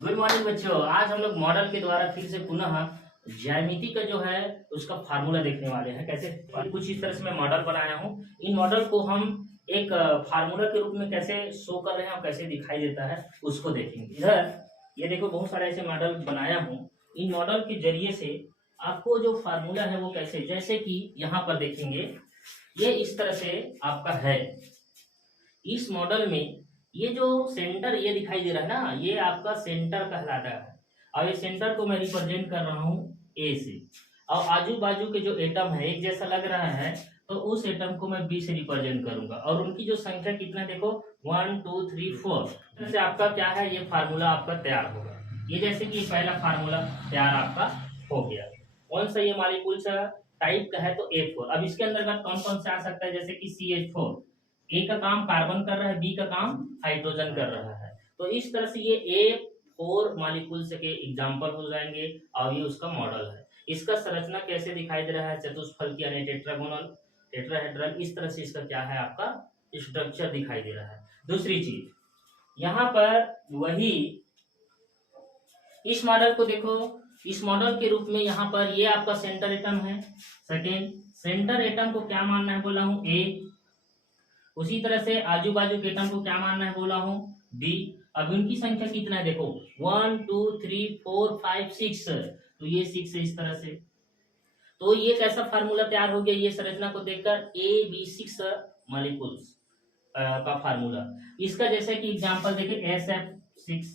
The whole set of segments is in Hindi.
गुड मॉर्निंग बच्चों। आज हम लोग मॉडल के द्वारा फिर से पुनः ज्यामिति का जो है उसका फार्मूला देखने वाले हैं। कैसे कुछ इस तरह से मैं मॉडल बनाया हूँ। इन मॉडल को हम एक फार्मूला के रूप में कैसे शो कर रहे हैं और कैसे दिखाई देता है उसको देखेंगे। इधर ये देखो बहुत सारे ऐसे मॉडल बनाया हूँ। इन मॉडल के जरिए से आपको जो फार्मूला है वो कैसे, जैसे कि यहाँ पर देखेंगे ये इस तरह से आपका है। इस मॉडल में ये जो सेंटर ये दिखाई दे रहा है ना, ये आपका सेंटर कहलाता है। और ये सेंटर को मैं रिप्रेजेंट कर रहा हूँ ए से, और आजू बाजू के जो एटम है एक जैसा लग रहा है तो उस एटम को मैं बी से रिप्रेजेंट करूंगा। और उनकी जो संख्या कितना देखो 1 2 3 4 से आपका क्या है, ये फार्मूला आपका तैयार होगा। ये जैसे कि पहला फार्मूला तैयार आपका हो गया। कौन सा ये मॉलिक्यूल सा टाइप का है तो A4। अब इसके अंतर्गत कौन कौन से आ सकता है, जैसे कि CH4। ए का काम कार्बन कर रहा है, बी का काम हाइड्रोजन कर रहा है। तो इस तरह से ये A4 मॉलिक्यूल्स के एग्जांपल हो जाएंगे और ये उसका मॉडल है। इसका संरचना कैसे दिखाई दे रहा है, चतुष्फलकीय यानी टेट्रागोनल, टेट्राहेड्रल, इस तरह से इसका क्या है आपका स्ट्रक्चर दिखाई दे रहा है। दूसरी चीज यहाँ पर वही इस मॉडल को देखो, इस मॉडल के रूप में यहाँ पर ये आपका सेंटर एटम है। सेकेंड, सेंटर एटम को क्या मानना है बोला हूँ ए। उसी तरह से आजू बाजू के एटम को क्या मानना है बोला हूँ बी। अब उनकी संख्या कितना है देखो 1 2 3 4 5 6, तो ये 6 है इस तरह से। तो ये कैसा फार्मूला तैयार हो गया, ये संरचना को देखकर AB6 मॉलिक्यूल्स का फार्मूला। इसका जैसे कि एग्जांपल देखें SF6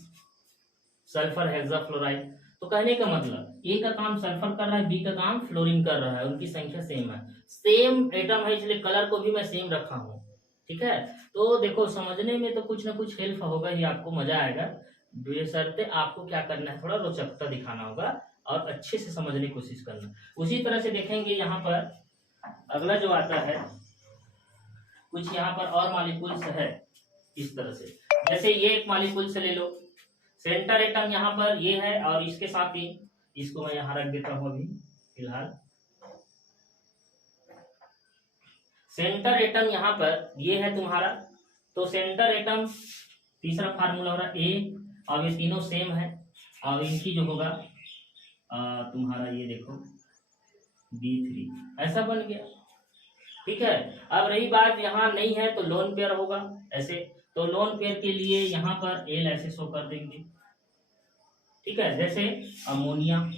सल्फर हेक्साफ्लोराइड। तो कहने का मतलब ए का काम सल्फर कर रहा है, बी का काम फ्लोरीन कर रहा है, उनकी संख्या सेम है, सेम एटम है, इसलिए कलर को भी मैं सेम रखा हूँ। ठीक है, तो देखो समझने में तो कुछ ना कुछ हेल्प होगा ही, आपको मजा आएगा। बेशर्ते आपको क्या करना है, थोड़ा रोचकता दिखाना होगा और अच्छे से समझने की कोशिश करना। उसी तरह से देखेंगे यहाँ पर अगला जो आता है, कुछ यहाँ पर और मॉलिक्यूल्स है इस तरह से। जैसे ये एक मॉलिक्यूल से ले लो, सेंटर एटम यहाँ पर ये है और इसके साथ ही इसको मैं यहाँ रख देता हूँ अभी फिलहाल। सेंटर एटम यहाँ पर ये है तुम्हारा, तो सेंटर एटम तीसरा फार्मूला हो रहा है ए, और ये तीनों सेम है और इनकी जो होगा तुम्हारा ये देखो B3 ऐसा बन गया। ठीक है, अब रही बात यहाँ नहीं है तो लोन पेयर होगा ऐसे, तो लोन पेयर के लिए यहाँ पर एल ऐसे शो कर देंगे। ठीक है, जैसे अमोनिया,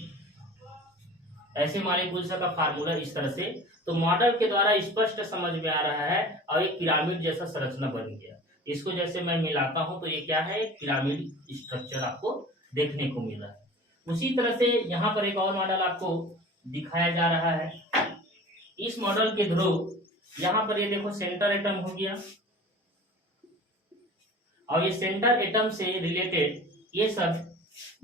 ऐसे मॉलिक्यूल्स का फार्मूला इस तरह से। तो मॉडल के द्वारा स्पष्ट समझ में आ रहा है और एक पिरामिड जैसा संरचना बन गया। इसको जैसे मैं मिलाता हूं तो ये क्या है, एक पिरामिड स्ट्रक्चर आपको देखने को मिला है। उसी तरह से यहाँ पर एक और मॉडल आपको दिखाया जा रहा है। इस मॉडल के थ्रू यहाँ पर ये देखो सेंटर एटम हो गया, और ये सेंटर एटम से रिलेटेड ये सब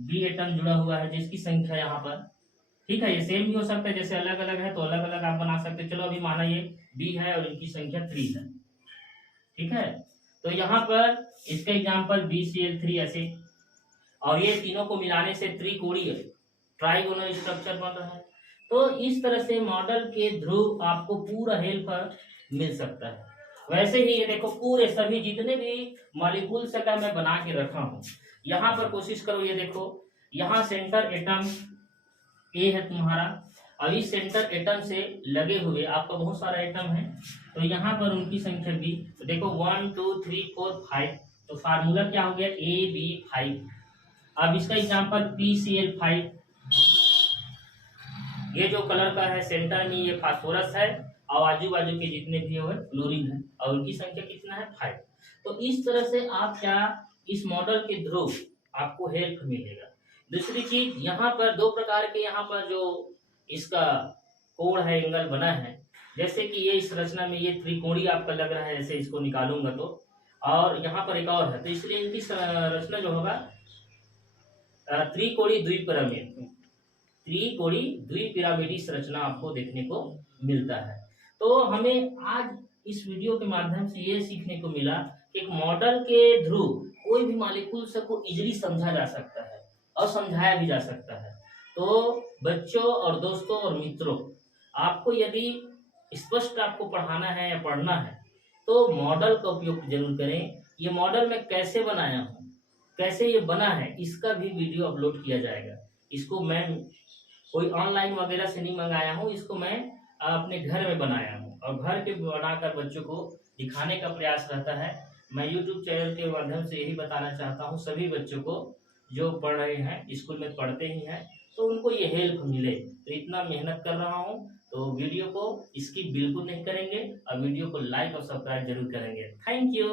बी एटम जुड़ा हुआ है जिसकी संख्या यहाँ पर, ठीक है, ये सेम भी हो सकता है, जैसे अलग अलग है तो अलग अलग आप बना सकते हैं। चलो अभी माना ये बी है और इनकी संख्या 3 है। ठीक है, तो यहाँ पर इसका एग्जांपल BCl3 ऐसे, और ये तीनों को मिलाने से त्रिकोणीय ट्राइगोनल स्ट्रक्चर बन रहा है। तो इस तरह से मॉडल के थ्रू आपको पूरा हेल्प मिल सकता है। वैसे ही ये देखो पूरे सभी जितने भी मॉलिक्यूल्स का मैं बना के रखा हूँ, यहाँ पर कोशिश करो, ये देखो यहाँ सेंटर एटम ए है तुम्हारा, और इस सेंटर एटम से लगे हुए आपका बहुत सारा एटम है, तो यहाँ पर उनकी संख्या भी तो देखो 1 2 3 4 5, तो फार्मूला क्या हो गया AB5। अब इसका एग्जांपल PCl5, ये जो कलर का है सेंटर में ये फास्फोरस है और आजू बाजू के जितने भी है क्लोरीन है, और उनकी संख्या कितना है 5। तो इस तरह से आप क्या इस मॉडल के थ्रू आपको हेल्प मिलेगा। दूसरी चीज यहाँ पर दो प्रकार के यहाँ पर जो इसका कोण है, एंगल बना है, जैसे कि ये इस रचना में ये त्रिकोणीय आपका लग रहा है, ऐसे इसको निकालूंगा तो, और यहाँ पर एक और है, तो इसलिए इनकी रचना जो होगा त्रिकोणीय द्विपिरामिड, त्रिकोणीय द्विपिरामिडी संरचना आपको देखने को मिलता है। तो हमें आज इस वीडियो के माध्यम से ये सीखने को मिला कि एक मॉडल के थ्रू कोई भी मॉलिक्यूल्स को इजीली समझा जा सकता है और समझाया भी जा सकता है। तो बच्चों और दोस्तों और मित्रों, आपको यदि स्पष्ट आपको पढ़ाना है या पढ़ना है तो मॉडल का उपयोग जरूर करें। ये मॉडल मैं कैसे बनाया हूँ, कैसे ये बना है इसका भी वीडियो अपलोड किया जाएगा। इसको मैं कोई ऑनलाइन वगैरह से नहीं मंगाया हूँ, इसको मैं अपने घर में बनाया हूँ और घर के बनाकर बच्चों को दिखाने का प्रयास रहता है। मैं यूट्यूब चैनल के माध्यम से यही बताना चाहता हूँ सभी बच्चों को जो पढ़ रहे हैं, स्कूल में पढ़ते ही हैं, तो उनको ये हेल्प मिले। तो इतना मेहनत कर रहा हूँ, तो वीडियो को स्किप बिल्कुल नहीं करेंगे और वीडियो को लाइक और सब्सक्राइब जरूर करेंगे। Thank you.